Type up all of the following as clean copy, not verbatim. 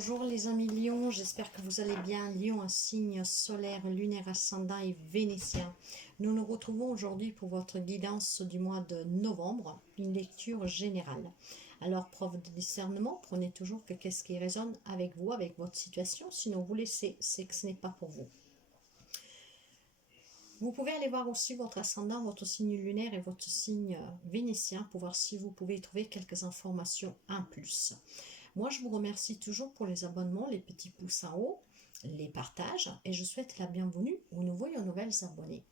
Bonjour les amis Lion, j'espère que vous allez bien. Lion, un signe solaire, lunaire, ascendant et vénitien. Nous nous retrouvons aujourd'hui pour votre guidance du mois de novembre, une lecture générale. Alors, preuve de discernement, prenez toujours que qu'est-ce qui résonne avec vous, avec votre situation. Sinon, vous laissez, c'est que ce n'est pas pour vous. Vous pouvez aller voir aussi votre ascendant, votre signe lunaire et votre signe vénitien pour voir si vous pouvez trouver quelques informations en plus. Moi, je vous remercie toujours pour les abonnements, les petits pouces en haut, les partages et je souhaite la bienvenue aux nouveaux et aux nouvelles abonnés.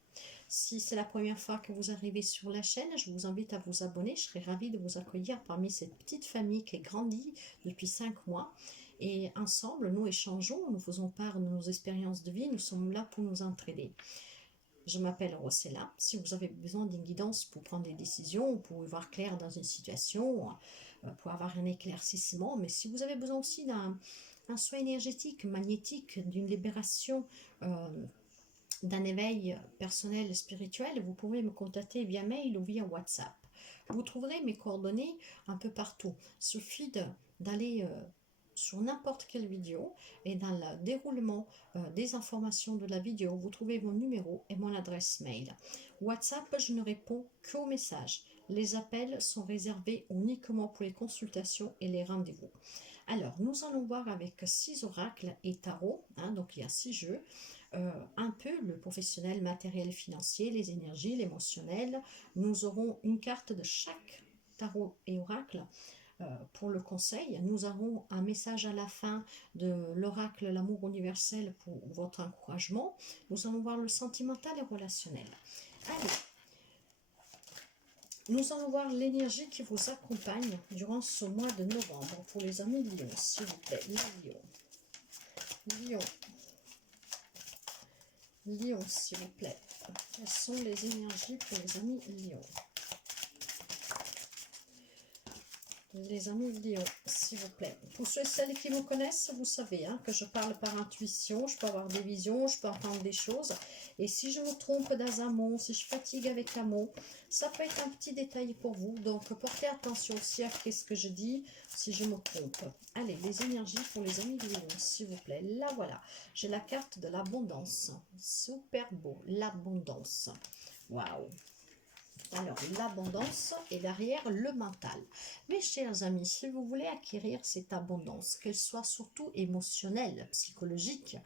Si c'est la première fois que vous arrivez sur la chaîne, je vous invite à vous abonner. Je serai ravie de vous accueillir parmi cette petite famille qui grandit depuis 5 mois. Et ensemble, nous échangeons, nous faisons part de nos expériences de vie, nous sommes là pour nous entraider. Je m'appelle Rossella. Si vous avez besoin d'une guidance pour prendre des décisions, pour y voir clair dans une situation, pour avoir un éclaircissement, mais si vous avez besoin aussi d'un soin énergétique, magnétique, d'une libération, d'un éveil personnel, spirituel, vous pouvez me contacter via mail ou via WhatsApp. Vous trouverez mes coordonnées un peu partout. Il suffit d'aller sur n'importe quelle vidéo et dans le déroulement des informations de la vidéo, vous trouvez mon numéro et mon adresse mail. WhatsApp, je ne réponds qu'aux messages. Les appels sont réservés uniquement pour les consultations et les rendez-vous. Alors, nous allons voir avec 6 oracles et tarot, donc il y a 6 jeux, un peu le professionnel, matériel, financier, les énergies, l'émotionnel. Nous aurons une carte de chaque tarot et oracle. Pour le conseil, nous avons un message à la fin de l'oracle L'amour universel pour votre encouragement. Nous allons voir le sentimental et relationnel. Allez, nous allons voir l'énergie qui vous accompagne durant ce mois de novembre pour les amis Lion, s'il vous plaît. Lion, Lion, s'il vous plaît. Quelles sont les énergies pour les amis Lion? Les amis Lion, s'il vous plaît. Pour ceux et celles qui me connaissent, vous savez que je parle par intuition, je peux avoir des visions, je peux entendre des choses. Et si je me trompe dans un mot, si je fatigue avec un mot, ça peut être un petit détail pour vous. Donc, portez attention aussi à ce que je dis si je me trompe. Allez, les énergies pour les amis Lion, s'il vous plaît. Là, voilà. J'ai la carte de l'abondance. Super beau, l'abondance. Waouh! Alors, l'abondance et derrière le mental. Mes chers amis, si vous voulez acquérir cette abondance, qu'elle soit surtout émotionnelle, psychologique,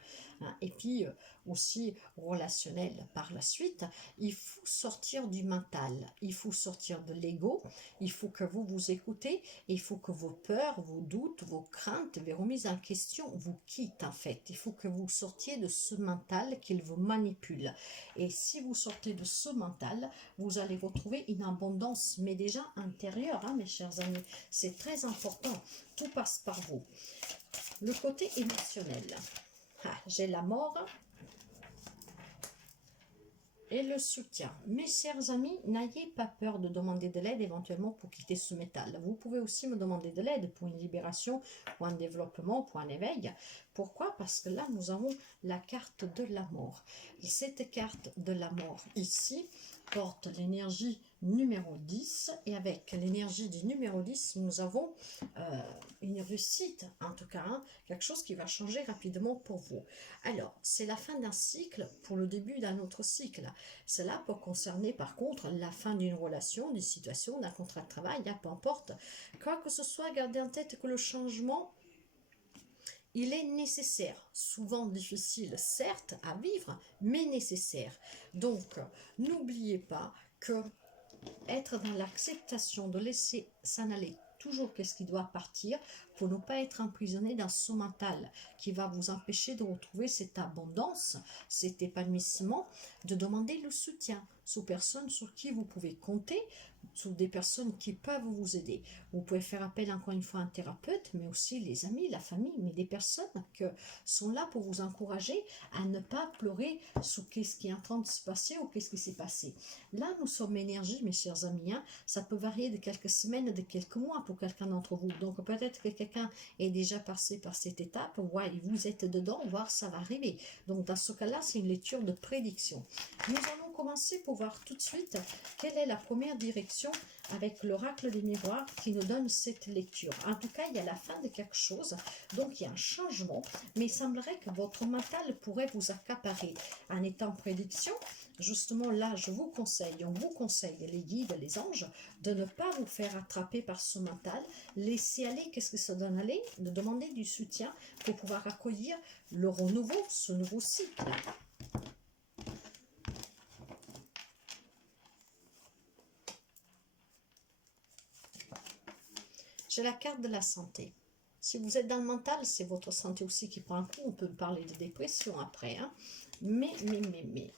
et puis aussi relationnelle par la suite, il faut sortir du mental, il faut sortir de l'ego, il faut que vous vous écoutez, il faut que vos peurs, vos doutes, vos craintes, vos remises en question vous quittent en fait. Il faut que vous sortiez de ce mental qui vous manipule. Et si vous sortez de ce mental, vous allez retrouver une abondance, mais déjà intérieure, mes chers amis. C'est très important. Tout passe par vous. Le côté émotionnel. J'ai la mort et le soutien. Mes chers amis, n'ayez pas peur de demander de l'aide éventuellement pour quitter ce métal. Vous pouvez aussi me demander de l'aide pour une libération, pour un développement, pour un éveil. Pourquoi? Parce que là, nous avons la carte de la mort. Et cette carte de la mort ici porte l'énergie numéro 10 et avec l'énergie du numéro 10, nous avons une réussite, en tout cas, quelque chose qui va changer rapidement pour vous. Alors, c'est la fin d'un cycle pour le début d'un autre cycle. Cela peut concerner par contre la fin d'une relation, d'une situation, d'un contrat de travail, peu importe. Quoi que ce soit, gardez en tête que le changement, il est nécessaire, souvent difficile, certes, à vivre, mais nécessaire. Donc, n'oubliez pas que être dans l'acceptation de laisser s'en aller toujours qu'est-ce qui doit partir pour ne pas être emprisonné dans ce mental qui va vous empêcher de retrouver cette abondance, cet épanouissement, de demander le soutien sous personnes sur qui vous pouvez compter, sous des personnes qui peuvent vous aider. Vous pouvez faire appel encore une fois à un thérapeute, mais aussi les amis, la famille, mais des personnes qui sont là pour vous encourager à ne pas pleurer sur qu'est-ce qui est en train de se passer ou qu'est-ce qui s'est passé. Là, nous sommes énergie, mes chers amis, ça peut varier de quelques semaines, de quelques mois pour quelqu'un d'entre vous. Donc peut-être que quelqu'un est déjà passé par cette étape, ouais, vous êtes dedans, voire ça va arriver. Donc dans ce cas-là, c'est une lecture de prédiction. Nous allons commencer pour pour voir tout de suite quelle est la première direction avec l'oracle des miroirs qui nous donne cette lecture. En tout cas, il y a la fin de quelque chose, donc il y a un changement, mais il semblerait que votre mental pourrait vous accaparer. En étant prédiction, justement là, je vous conseille, on vous conseille, les guides, les anges, de ne pas vous faire attraper par ce mental. Laissez aller, qu'est-ce que ça donne aller? De demander du soutien pour pouvoir accueillir le renouveau, ce nouveau cycle. J'ai la carte de la santé. Si vous êtes dans le mental, c'est votre santé aussi qui prend un coup. On peut parler de dépression après. Hein.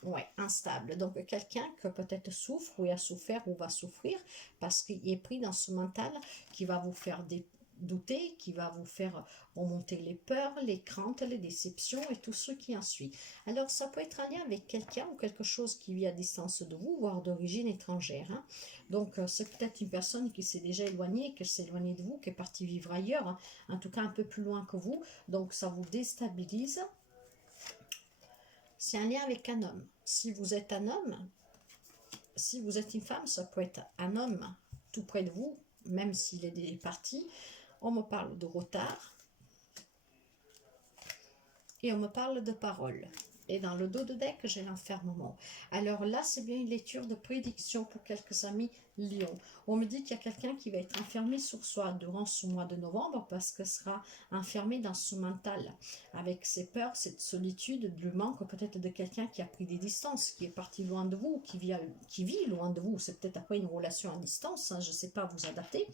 Ouais, instable. Donc, quelqu'un que peut-être souffre ou a souffert ou va souffrir parce qu'il est pris dans ce mental qui va vous faire douter, qui va vous faire remonter les peurs, les craintes, les déceptions et tout ce qui en suit. Alors, ça peut être un lien avec quelqu'un ou quelque chose qui vit à distance de vous, voire d'origine étrangère. Hein. Donc, c'est peut-être une personne qui s'est déjà éloignée, qui s'est éloignée de vous, qui est partie vivre ailleurs, hein, en tout cas un peu plus loin que vous. Donc, ça vous déstabilise. C'est un lien avec un homme. Si vous êtes un homme, si vous êtes une femme, ça peut être un homme tout près de vous, même s'il est parti. On me parle de retard et on me parle de parole. Et dans le dos de deck, j'ai l'enfermement. Alors là, c'est bien une lecture de prédiction pour quelques amis Lion. On me dit qu'il y a quelqu'un qui va être enfermé sur soi durant ce mois de novembre parce qu'il sera enfermé dans ce mental avec ses peurs, cette solitude, le manque peut-être de quelqu'un qui a pris des distances, qui est parti loin de vous, qui vit loin de vous. C'est peut-être après une relation à distance, hein, je ne sais pas vous adapter.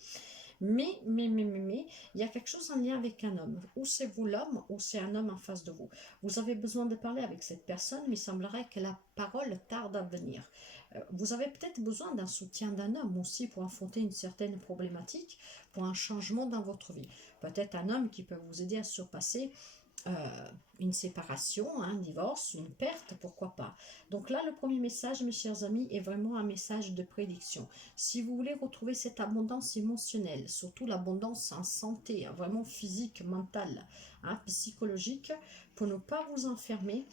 Mais, il y a quelque chose en lien avec un homme. Ou c'est vous l'homme, ou c'est un homme en face de vous. Vous avez besoin de parler avec cette personne, mais il semblerait que la parole tarde à venir. Vous avez peut-être besoin d'un soutien d'un homme aussi pour affronter une certaine problématique, pour un changement dans votre vie. Peut-être un homme qui peut vous aider à surpasser une séparation, un divorce, une perte, pourquoi pas. Donc là, le premier message, mes chers amis, est vraiment un message de prédiction. Si vous voulez retrouver cette abondance émotionnelle, surtout l'abondance en santé, hein, vraiment physique, mentale, hein, psychologique, pour ne pas vous enfermer,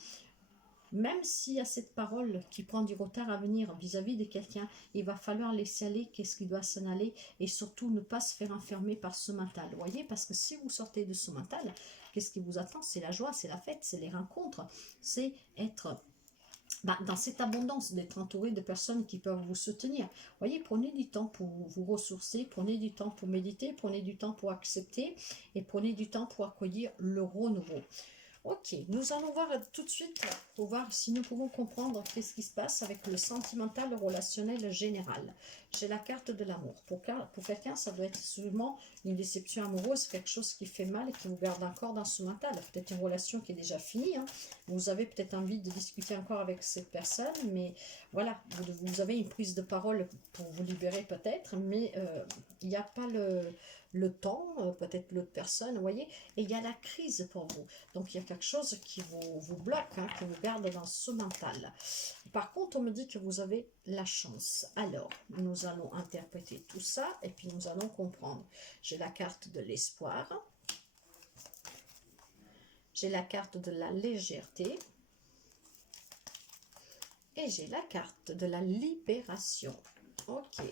même s'il y a cette parole qui prend du retard à venir vis-à-vis de quelqu'un, il va falloir laisser aller qu'est-ce qui doit s'en aller et surtout ne pas se faire enfermer par ce mental. Vous voyez, parce que si vous sortez de ce mental, qu'est-ce qui vous attend? C'est la joie, c'est la fête, c'est les rencontres, c'est être dans cette abondance, d'être entouré de personnes qui peuvent vous soutenir. Vous voyez, prenez du temps pour vous ressourcer, prenez du temps pour méditer, prenez du temps pour accepter et prenez du temps pour accueillir le renouveau. Ok, nous allons voir tout de suite pour voir si nous pouvons comprendre qu'est-ce qui se passe avec le sentimental relationnel général. J'ai la carte de l'amour. Pour quelqu'un, ça doit être seulement une déception amoureuse, quelque chose qui fait mal et qui vous garde encore dans ce mental. Peut-être une relation qui est déjà finie. Hein. Vous avez peut-être envie de discuter encore avec cette personne, mais voilà, vous avez une prise de parole pour vous libérer peut-être, mais il n'y a pas le temps, peut-être l'autre personne, vous voyez, et il y a la crise pour vous. Donc, il y a quelque chose qui vous bloque, hein, qui vous garde dans ce mental. Par contre, on me dit que vous avez la chance. Alors, nous allons interpréter tout ça et puis nous allons comprendre. J'ai la carte de l'espoir. J'ai la carte de la légèreté. Et j'ai la carte de la libération. Ok.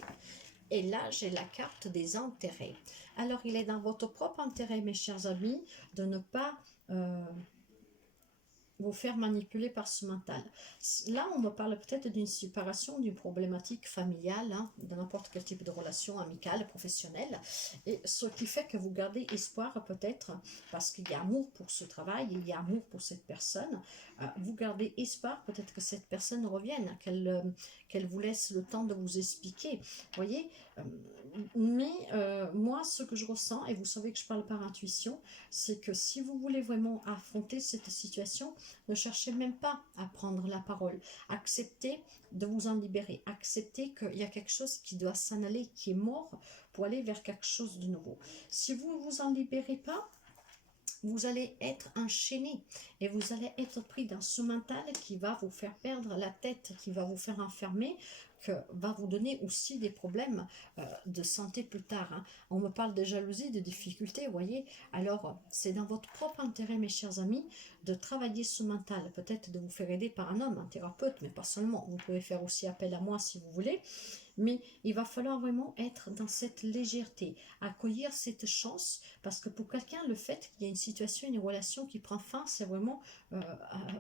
Et là, j'ai la carte des intérêts. Alors, il est dans votre propre intérêt, mes chers amis, de ne pas vous faire manipuler par ce mental. Là, on me parle peut-être d'une séparation, d'une problématique familiale, hein, de n'importe quel type de relation amicale, professionnelle, et ce qui fait que vous gardez espoir peut-être, parce qu'il y a amour pour ce travail, il y a amour pour cette personne, vous gardez espoir peut-être que cette personne revienne, qu'elle vous laisse le temps de vous expliquer, voyez, mais moi, ce que je ressens, et vous savez que je parle par intuition, c'est que si vous voulez vraiment affronter cette situation, ne cherchez même pas à prendre la parole. Acceptez de vous en libérer. Acceptez qu'il y a quelque chose qui doit s'en aller, qui est mort, pour aller vers quelque chose de nouveau. Si vous ne vous en libérez pas, vous allez être enchaîné et vous allez être pris dans ce mental qui va vous faire perdre la tête, qui va vous faire enfermer que va vous donner aussi des problèmes de santé plus tard. Hein. On me parle de jalousie, de difficultés, vous voyez. Alors, c'est dans votre propre intérêt, mes chers amis, de travailler ce mental. Peut-être de vous faire aider par un homme, un thérapeute, mais pas seulement. Vous pouvez faire aussi appel à moi si vous voulez. Mais il va falloir vraiment être dans cette légèreté, accueillir cette chance, parce que pour quelqu'un, le fait qu'il y a une situation, une relation qui prend fin, c'est vraiment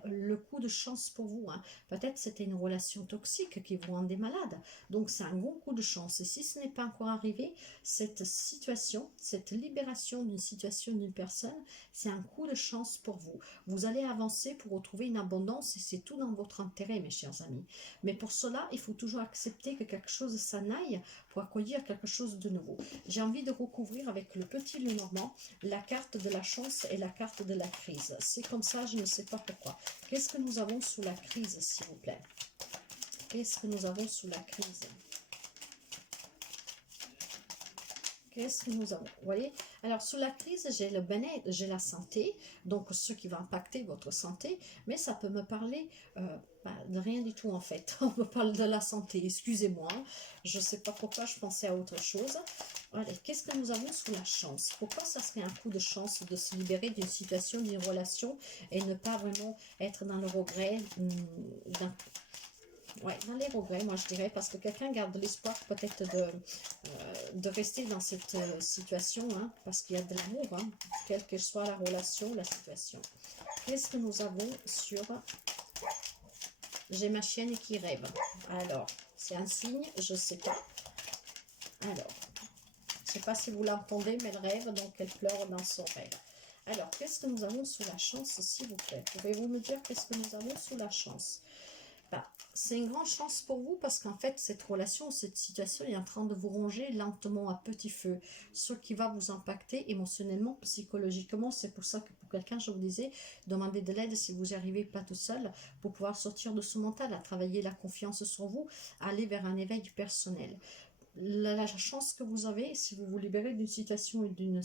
le coup de chance pour vous. Hein. Peut-être c'était une relation toxique qui vous rendait malade, donc c'est un bon coup de chance. Et si ce n'est pas encore arrivé, cette situation, cette libération d'une situation, d'une personne, c'est un coup de chance pour vous. Vous allez avancer pour retrouver une abondance et c'est tout dans votre intérêt, mes chers amis. Mais pour cela, il faut toujours accepter que quelque chose s'en aille pour accueillir quelque chose de nouveau. J'ai envie de recouvrir avec le petit Lenormand la carte de la chance et la carte de la crise. C'est comme ça, je ne sais pas pourquoi. Qu'est-ce que nous avons sous la crise, s'il vous plaît? Qu'est-ce que nous avons sous la crise? Qu'est-ce que nous avons? Vous voyez? Alors, sous la crise, j'ai le bien-être, j'ai la santé, donc ce qui va impacter votre santé, mais ça peut me parler de rien du tout en fait. On me parle de la santé, excusez-moi, je ne sais pas pourquoi je pensais à autre chose. Allez, qu'est-ce que nous avons sous la chance? Pourquoi ça serait un coup de chance de se libérer d'une situation, d'une relation et ne pas vraiment être dans le regret, ouais, dans les regrets, moi je dirais, parce que quelqu'un garde l'espoir peut-être de rester dans cette situation, hein, parce qu'il y a de l'amour, hein, quelle que soit la relation, la situation. Qu'est-ce que nous avons sur... J'ai ma chienne qui rêve. Alors, c'est un signe, je ne sais pas. Alors, je ne sais pas si vous l'entendez, mais elle rêve, donc elle pleure dans son rêve. Alors, qu'est-ce que nous avons sous la chance, s'il vous plaît? Pouvez-vous me dire qu'est-ce que nous avons sous la chance? C'est une grande chance pour vous parce qu'en fait, cette relation, cette situation est en train de vous ronger lentement à petit feu, ce qui va vous impacter émotionnellement, psychologiquement. C'est pour ça que pour quelqu'un, je vous disais, demandez de l'aide si vous n'y arrivez pas tout seul pour pouvoir sortir de ce mental, à travailler la confiance sur vous, aller vers un éveil personnel. La chance que vous avez, si vous vous libérez d'une situation et d'une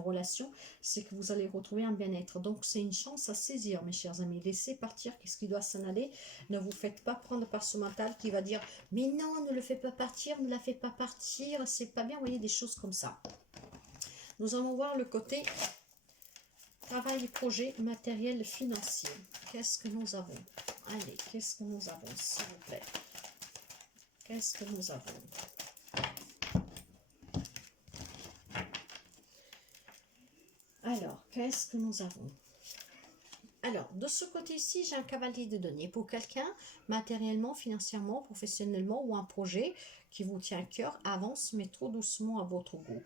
relation, c'est que vous allez retrouver un bien-être. Donc, c'est une chance à saisir, mes chers amis. Laissez partir qu'est-ce qui doit s'en aller. Ne vous faites pas prendre par ce mental qui va dire « Mais non, ne le fais pas partir, ne la fais pas partir, c'est pas bien. » Vous voyez, des choses comme ça. Nous allons voir le côté travail, projet, matériel, financier. Qu'est-ce que nous avons? Allez, qu'est-ce que nous avons, s'il vous plaît? Qu'est-ce que nous avons? Alors, qu'est-ce que nous avons? Alors, de ce côté-ci, j'ai un cavalier de denier. Pour quelqu'un, matériellement, financièrement, professionnellement ou un projet qui vous tient à cœur, avance, mais trop doucement à votre goût.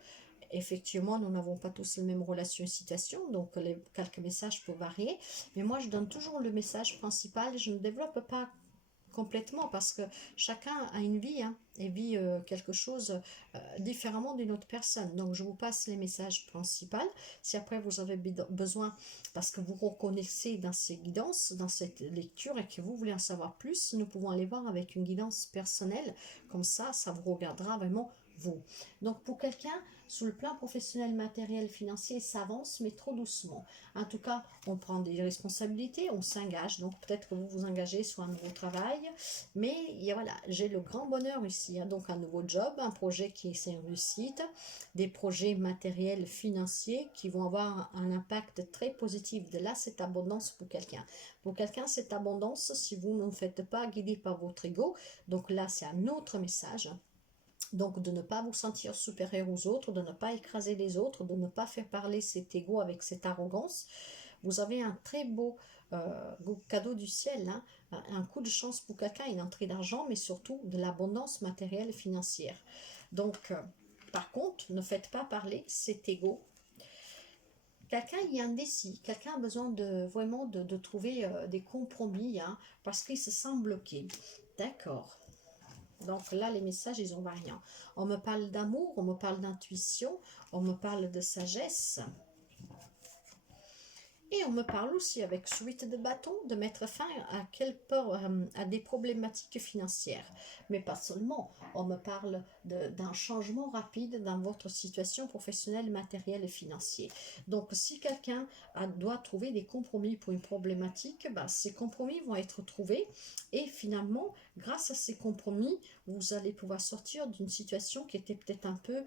Effectivement, nous n'avons pas tous les mêmes relations et situations, donc quelques messages peuvent varier. Mais moi, je donne toujours le message principal. Je ne développe pas complètement parce que chacun a une vie hein, et vit quelque chose différemment d'une autre personne. Donc je vous passe les messages principaux. Si après vous avez besoin, parce que vous reconnaissez dans ces guidances, dans cette lecture et que vous voulez en savoir plus, nous pouvons aller voir avec une guidance personnelle. Comme ça vous regardera vraiment vous. Donc pour quelqu'un, sur le plan professionnel, matériel, financier, ça avance, mais trop doucement. En tout cas, on prend des responsabilités, on s'engage. Donc peut-être que vous vous engagez sur un nouveau travail. Mais voilà, j'ai le grand bonheur ici. Hein, donc un nouveau job, un projet qui est une réussite, des projets matériels, financiers qui vont avoir un impact très positif. De là, cette abondance pour quelqu'un. Pour quelqu'un, cette abondance, si vous ne faites pas guider par votre ego, donc là, c'est un autre message. Donc, de ne pas vous sentir supérieur aux autres, de ne pas écraser les autres, de ne pas faire parler cet ego avec cette arrogance. Vous avez un très beau cadeau du ciel, hein, un coup de chance pour quelqu'un, une entrée d'argent, mais surtout de l'abondance matérielle et financière. Donc, par contre, ne faites pas parler cet ego. Quelqu'un y est indécis, quelqu'un a besoin vraiment de trouver des compromis, hein, parce qu'il se sent bloqué. D'accord. Donc là, les messages, ils ont variant. On me parle d'amour, on me parle d'intuition, on me parle de sagesse. Et on me parle aussi avec ce 8 de bâton de mettre fin à des problématiques financières. Mais pas seulement, on me parle d'un changement rapide dans votre situation professionnelle, matérielle et financière. Donc si quelqu'un doit trouver des compromis pour une problématique, ben, ces compromis vont être trouvés et finalement, grâce à ces compromis, vous allez pouvoir sortir d'une situation qui était peut-être un peu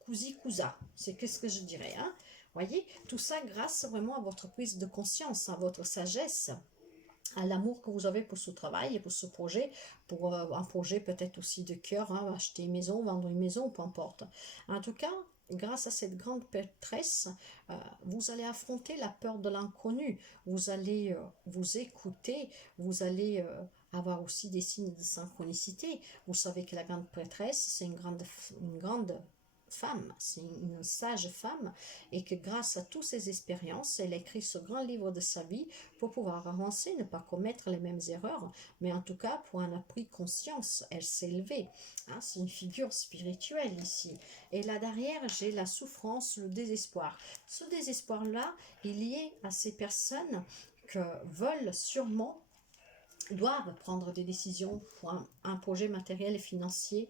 cousi-cousa. C'est qu'est-ce que je dirais, hein? Voyez, tout ça grâce vraiment à votre prise de conscience, à votre sagesse, à l'amour que vous avez pour ce travail et pour ce projet, pour un projet peut-être aussi de cœur, hein, acheter une maison, vendre une maison, peu importe. En tout cas, grâce à cette grande maîtresse, vous allez affronter la peur de l'inconnu, vous allez vous écouter, vous allez avoir aussi des signes de synchronicité. Vous savez que la grande prêtresse, c'est une grande femme, c'est une sage femme, et que grâce à toutes ces expériences, elle a écrit ce grand livre de sa vie pour pouvoir avancer, ne pas commettre les mêmes erreurs, mais en tout cas pour en avoir pris conscience, elle s'est élevée. Hein, c'est une figure spirituelle ici. Et là derrière, j'ai la souffrance, le désespoir. Ce désespoir-là est lié à ces personnes que veulent sûrement doivent prendre des décisions pour un projet matériel et financier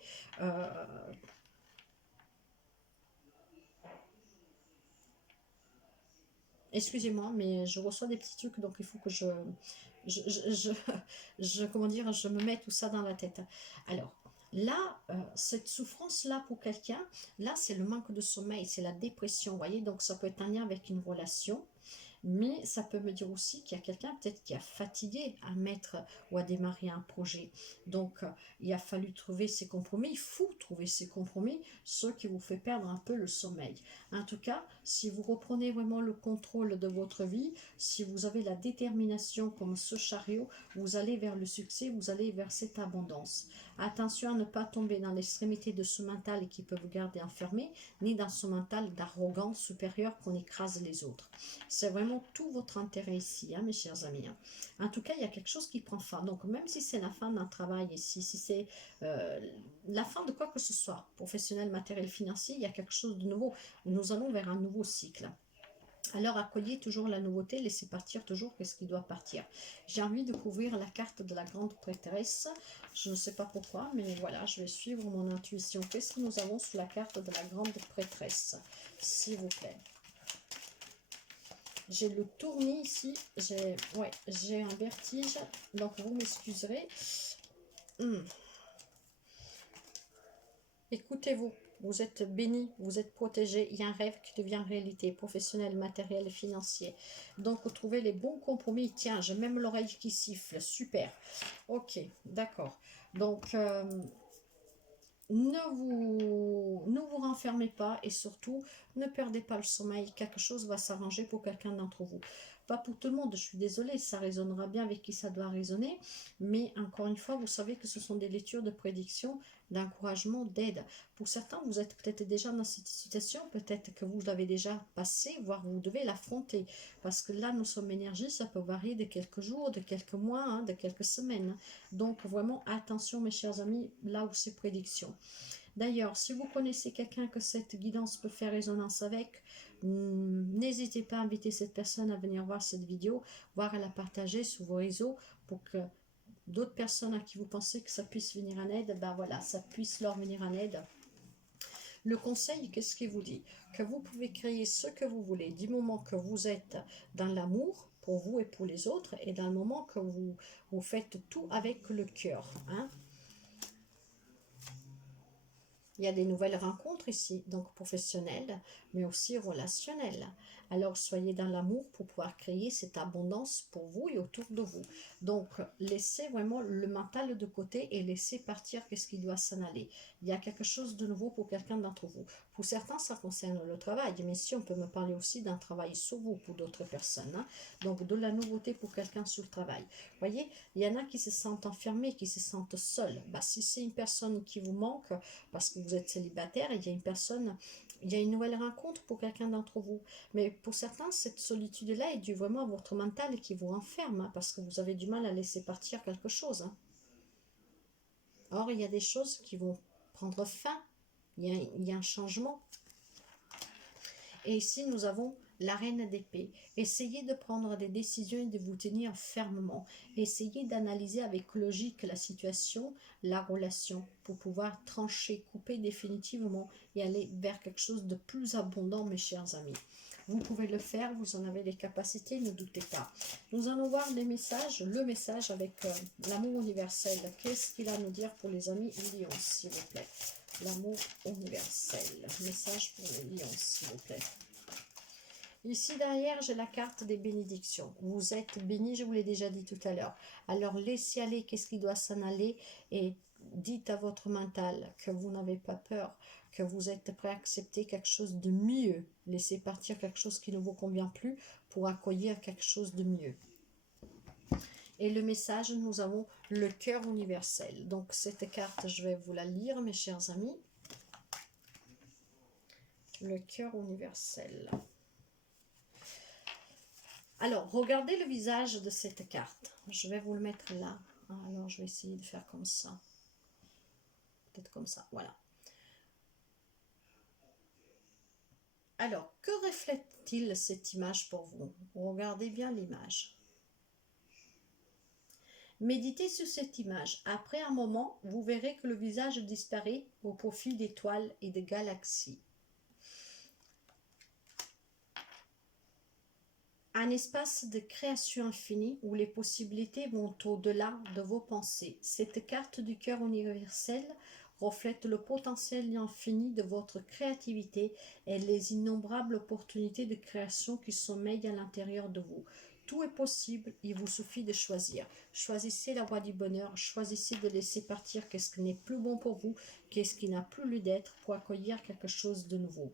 excusez-moi, mais je reçois des petits trucs, donc il faut que je, je, je, comment dire, je me mets tout ça dans la tête. Alors, là, cette souffrance-là pour quelqu'un, là, c'est le manque de sommeil, c'est la dépression, vous voyez, donc ça peut être un lien avec une relation. Mais ça peut me dire aussi qu'il y a quelqu'un peut-être qui a fatigué à mettre ou à démarrer un projet. Donc, il a fallu trouver ces compromis. Il faut trouver ces compromis, ce qui vous fait perdre un peu le sommeil. En tout cas, si vous reprenez vraiment le contrôle de votre vie, si vous avez la détermination comme ce chariot, vous allez vers le succès, vous allez vers cette abondance. Attention à ne pas tomber dans l'extrémité de ce mental qui peut vous garder enfermé, ni dans ce mental d'arrogance supérieure qu'on écrase les autres. C'est vraiment tout votre intérêt ici, hein, mes chers amis. Hein. En tout cas, il y a quelque chose qui prend fin. Donc, même si c'est la fin d'un travail ici, si c'est la fin de quoi que ce soit, professionnel, matériel, financier, il y a quelque chose de nouveau. Nous allons vers un nouveau cycle. Alors, accueillez toujours la nouveauté, laissez partir toujours qu'est-ce qui doit partir. J'ai envie de couvrir la carte de la grande prêtresse. Je ne sais pas pourquoi, mais voilà, je vais suivre mon intuition. Qu'est-ce que nous avons sous la carte de la grande prêtresse, s'il vous plaît? J'ai le tournis ici, j'ai un vertige, donc vous m'excuserez. Écoutez-vous, vous êtes béni, vous êtes protégé, il y a un rêve qui devient réalité, professionnel, matériel et financier. Donc, vous trouvez les bons compromis. Tiens, j'ai même l'oreille qui siffle, super. Ok, d'accord. Donc, ne vous renfermez pas et surtout, ne perdez pas le sommeil. Quelque chose va s'arranger pour quelqu'un d'entre vous. Pas pour tout le monde, je suis désolée, ça résonnera bien avec qui ça doit résonner. Mais encore une fois, vous savez que ce sont des lectures de prédiction, d'encouragement, d'aide. Pour certains, vous êtes peut-être déjà dans cette situation, peut-être que vous l'avez déjà passé, voire vous devez l'affronter. Parce que là, nous sommes énergie, ça peut varier de quelques jours, de quelques mois, hein, de quelques semaines. Donc vraiment, attention mes chers amis, là où c'est prédiction. D'ailleurs, si vous connaissez quelqu'un que cette guidance peut faire résonance avec, n'hésitez pas à inviter cette personne à venir voir cette vidéo, voire à la partager sur vos réseaux pour que d'autres personnes à qui vous pensez que ça puisse venir en aide, ben voilà, ça puisse leur venir en aide. Le conseil, qu'est-ce qu'il vous dit? Que vous pouvez créer ce que vous voulez du moment que vous êtes dans l'amour pour vous et pour les autres et dans le moment que vous faites tout avec le cœur. Hein? Il y a des nouvelles rencontres ici, donc professionnelles, mais aussi relationnelles. Alors soyez dans l'amour pour pouvoir créer cette abondance pour vous et autour de vous. Donc laissez vraiment le mental de côté et laissez partir qu'est-ce qui doit s'en aller. Il y a quelque chose de nouveau pour quelqu'un d'entre vous. Pour certains, ça concerne le travail, mais si on peut me parler aussi d'un travail sur vous pour d'autres personnes. Hein. Donc de la nouveauté pour quelqu'un sur le travail. Vous voyez, il y en a qui se sentent enfermés, qui se sentent seuls. Bah, si c'est une personne qui vous manque, parce que vous êtes célibataire, il y a une personne, il y a une nouvelle rencontre pour quelqu'un d'entre vous. Mais pour certains, cette solitude-là est due vraiment à votre mental qui vous renferme, hein, parce que vous avez du mal à laisser partir quelque chose. Hein. Or, il y a des choses qui vont prendre fin, il y a un changement. Et ici, nous avons la reine d'épée. Essayez de prendre des décisions et de vous tenir fermement. Essayez d'analyser avec logique la situation, la relation, pour pouvoir trancher, couper définitivement et aller vers quelque chose de plus abondant, mes chers amis. Vous pouvez le faire, vous en avez les capacités, ne doutez pas. Nous allons voir les messages, le message avec l'amour universel. Qu'est-ce qu'il a à nous dire pour les amis lions, s'il vous plaît? L'amour universel. Message pour les lions, s'il vous plaît. Ici derrière, j'ai la carte des bénédictions. Vous êtes bénis, je vous l'ai déjà dit tout à l'heure. Alors laissez aller qu'est-ce qui doit s'en aller et dites à votre mental que vous n'avez pas peur, que vous êtes prêt à accepter quelque chose de mieux. Laissez partir quelque chose qui ne vous convient plus pour accueillir quelque chose de mieux. Et le message, nous avons le cœur universel. Donc cette carte, je vais vous la lire, mes chers amis. Le cœur universel. Alors, regardez le visage de cette carte. Je vais vous le mettre là. Alors, je vais essayer de faire comme ça. Peut-être comme ça, voilà. Alors, que reflète-t-il cette image pour vous? Regardez bien l'image. Méditez sur cette image. Après un moment, vous verrez que le visage disparaît au profit d'étoiles et de galaxies. Un espace de création infinie où les possibilités vont au-delà de vos pensées. Cette carte du cœur universel reflète le potentiel infini de votre créativité et les innombrables opportunités de création qui sommeillent à l'intérieur de vous. Tout est possible, il vous suffit de choisir. Choisissez la voie du bonheur, choisissez de laisser partir qu'est-ce qui n'est plus bon pour vous, qu'est-ce qui n'a plus lieu d'être pour accueillir quelque chose de nouveau.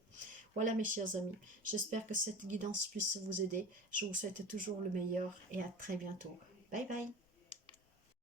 Voilà mes chers amis, j'espère que cette guidance puisse vous aider. Je vous souhaite toujours le meilleur et à très bientôt. Bye bye.